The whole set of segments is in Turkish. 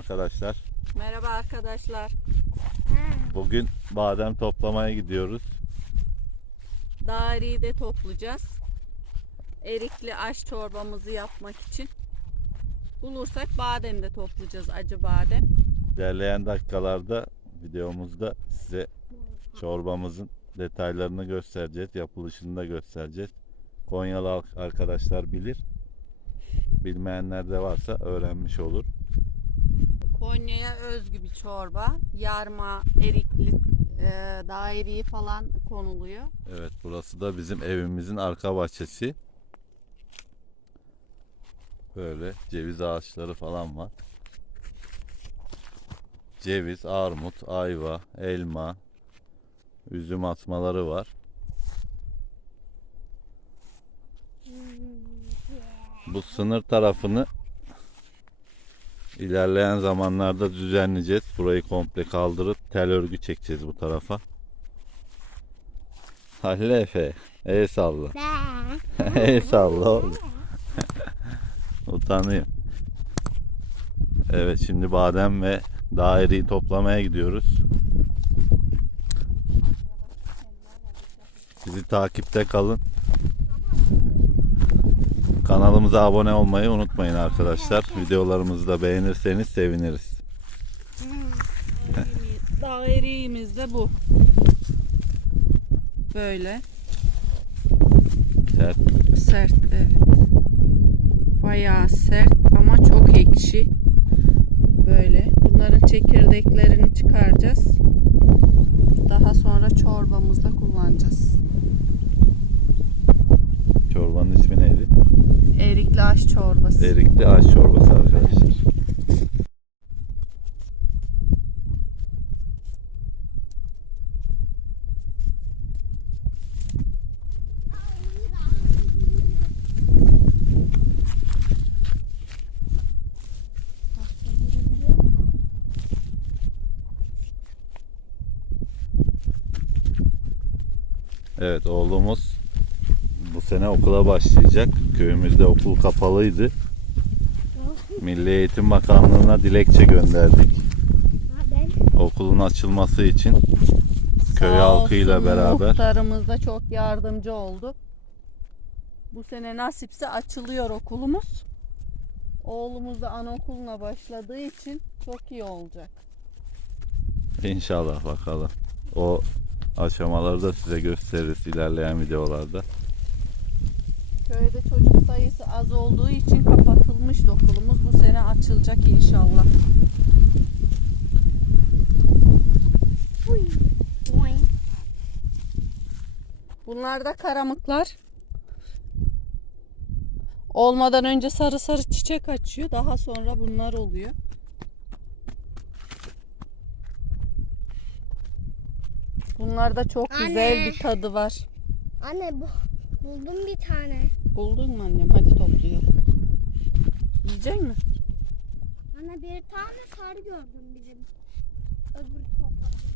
Arkadaşlar. Merhaba arkadaşlar. Bugün badem toplamaya gidiyoruz. Daireyi de toplayacağız. Erikli aş çorbamızı yapmak için. Bulursak badem de toplayacağız acı badem. İlerleyen dakikalarda videomuzda size çorbamızın detaylarını göstereceğiz. Yapılışını da göstereceğiz. Konyalı arkadaşlar bilir. Bilmeyenler de varsa öğrenmiş olur. Konya'ya özgü bir çorba. Yarma, erikli, e, dairiyi falan konuluyor. Evet burası da bizim evimizin arka bahçesi. Böyle ceviz ağaçları falan var. Ceviz, armut, ayva, elma, üzüm atmaları var. Bu sınır tarafını ilerleyen zamanlarda düzenleyeceğiz. Burayı komple kaldırıp tel örgü çekeceğiz bu tarafa. Halil Efe. El salla. El salla oğlum. Utanıyor. Evet şimdi badem ve daireyi toplamaya gidiyoruz. Bizi takipte kalın. Kanalımıza abone olmayı unutmayın arkadaşlar. Videolarımızı da beğenirseniz seviniriz. Dairemiz de bu. Böyle Sert. sert evet. Bayağı sert ama çok ekşi. Böyle. Bunların çekirdeklerini çıkaracağız. Daha sonra çorbamızda aş çorbası. Erikli ağaç çorbası arkadaşlar. Evet oğlumuz sene okula başlayacak. Köyümüzde okul kapalıydı. Milli Eğitim Bakanlığı'na dilekçe gönderdik. Okulun açılması için köy Sağ halkıyla olsun beraber Muhtarımız da çok yardımcı oldu. Bu sene nasipse açılıyor okulumuz. Oğlumuz da anaokuluna başladığı için çok iyi olacak. inşallah bakalım. O aşamaları da size gösteririz ilerleyen videolarda. Köyde çocuk sayısı az olduğu için kapatılmış okulumuz. Bu sene açılacak inşallah. Bunlar da karamıklar. Olmadan önce sarı sarı çiçek açıyor. Daha sonra bunlar oluyor. Bunlarda çok güzel Anne. bir tadı var. Anne bu, buldum bir tane. Buldun mu annem? Hadi toplayalım. Yiyecek mi? Anne bir tane sarı gördüm bizim. Öbür topladığımız.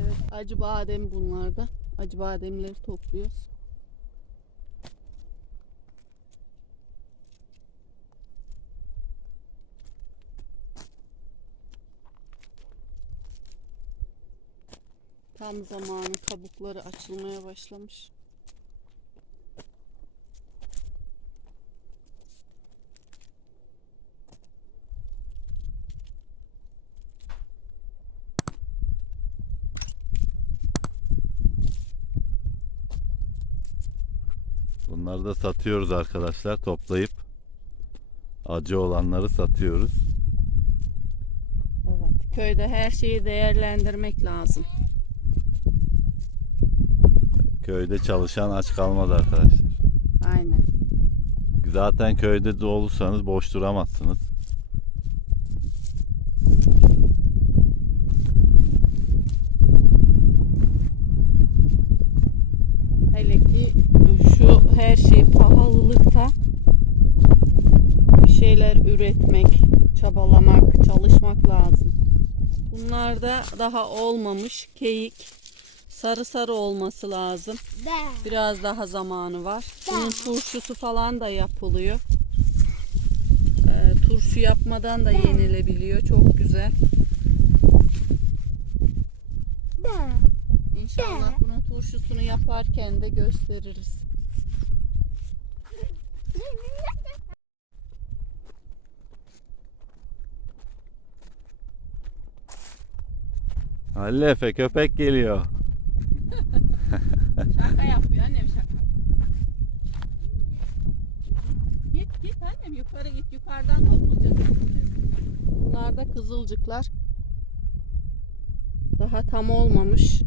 Evet, acı badem bunlarda. Acı bademleri topluyoruz. Tam zamanı kabukları açılmaya başlamış. Bunları da satıyoruz arkadaşlar toplayıp acı olanları satıyoruz. Evet. Köyde her şeyi değerlendirmek lazım. Köyde çalışan aç kalmaz arkadaşlar. Aynen. Zaten köyde de olursanız boş duramazsınız. Hele ki şu her şey pahalılıkta bir şeyler üretmek, çabalamak, çalışmak lazım. Bunlar da daha olmamış keyik. Sarı sarı olması lazım. Biraz daha zamanı var. Bunun turşusu falan da yapılıyor. Ee, turşu yapmadan da yenilebiliyor. Çok güzel. De. İnşallah bunun turşusunu yaparken de gösteririz. Halil Efe köpek geliyor. Şaka yapıyor annem şaka. Git git annem yukarı git yukarıdan toplayacağız. Bunlar da kızılcıklar. Daha tam olmamış.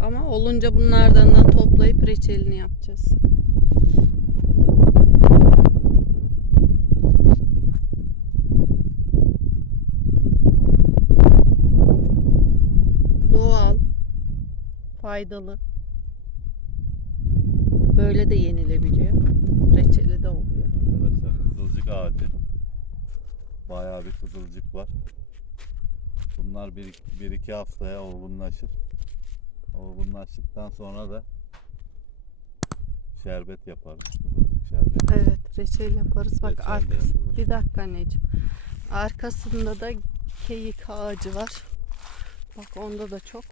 Ama olunca bunlardan da toplayıp reçelini yapacağız. Doğal, faydalı. Böyle de yenilebiliyor. Reçeli de oluyor. Kızılcık ağacı. Bayağı bir kızılcık var. Bunlar bir, bir iki haftaya olgunlaşır. Olgunlaştıktan sonra da şerbet yaparız. Kızılcık şerbeti. Evet, reçel yaparız. Bak Reçel de arkası. yapılır. Bir dakika anneciğim. Arkasında da keyik ağacı var. Bak onda da çok.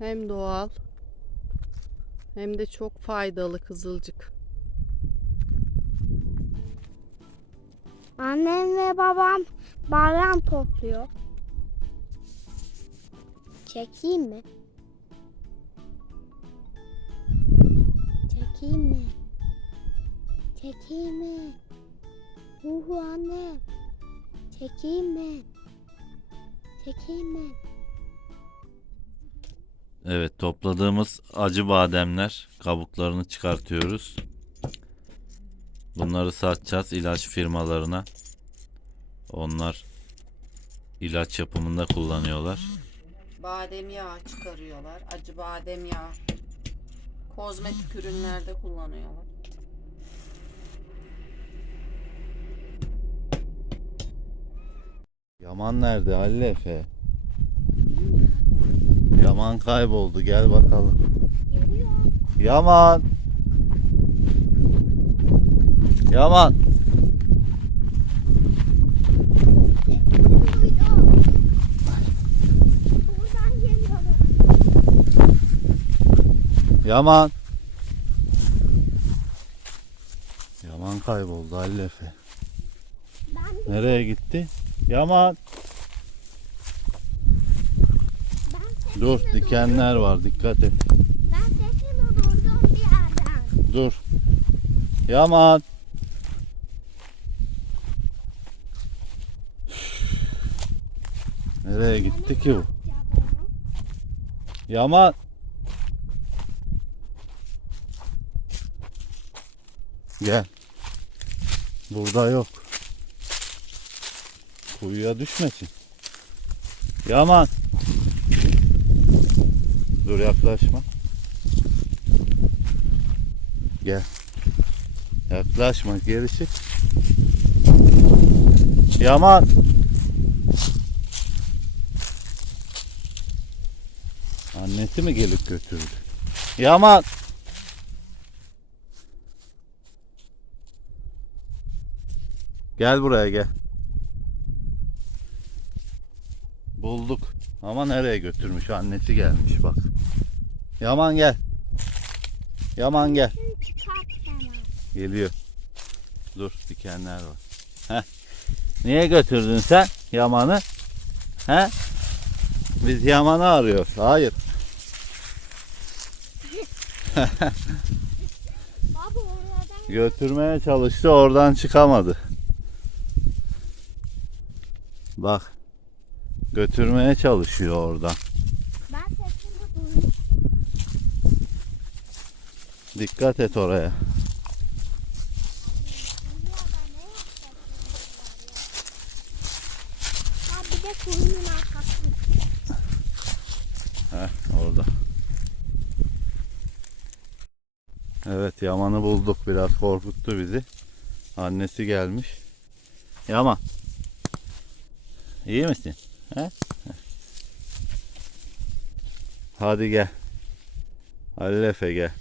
Hem doğal hem de çok faydalı kızılcık. Annem ve babam balon topluyor. Çekeyim mi? Çekeyim mi? Çekeyim mi? Uhu anne. Çekeyim mi? Çekeyim mi? Evet topladığımız acı bademler kabuklarını çıkartıyoruz. Bunları satacağız ilaç firmalarına. Onlar ilaç yapımında kullanıyorlar. Badem yağı çıkarıyorlar. Acı badem yağı. Kozmetik ürünlerde kullanıyorlar. Yaman nerede Halil Efe? Yaman kayboldu gel bakalım. Geliyor. Yaman. Yaman. Yaman. Yaman kayboldu Halil Efe. Nereye gitti? Yaman. ben, sesini Dur dikenler var dikkat et. Ben sesini duydum bir yerden. Dur. Yaman. Nereye gitti ki bu? Yaman. Gel. Burada yok. Kuyuya düşmesin. Yaman. Dur yaklaşma. Gel. Yaklaşma geri çık. Yaman. Annesi mi gelip götürdü? Yaman. Gel buraya gel. Bulduk. Ama nereye götürmüş? Annesi gelmiş bak. Yaman gel. Yaman gel. Geliyor. Dur dikenler var. Heh. Niye götürdün sen Yaman'ı? He? Biz Yaman'ı arıyoruz. Hayır. Götürmeye çalıştı oradan çıkamadı. Bak. Götürmeye çalışıyor duydum. Dikkat et oraya. Heh, orada. Evet Yaman'ı bulduk. Biraz korkuttu bizi. Annesi gelmiş. Yaman. İyi misin? He? Hadi gel. Halil Efe gel.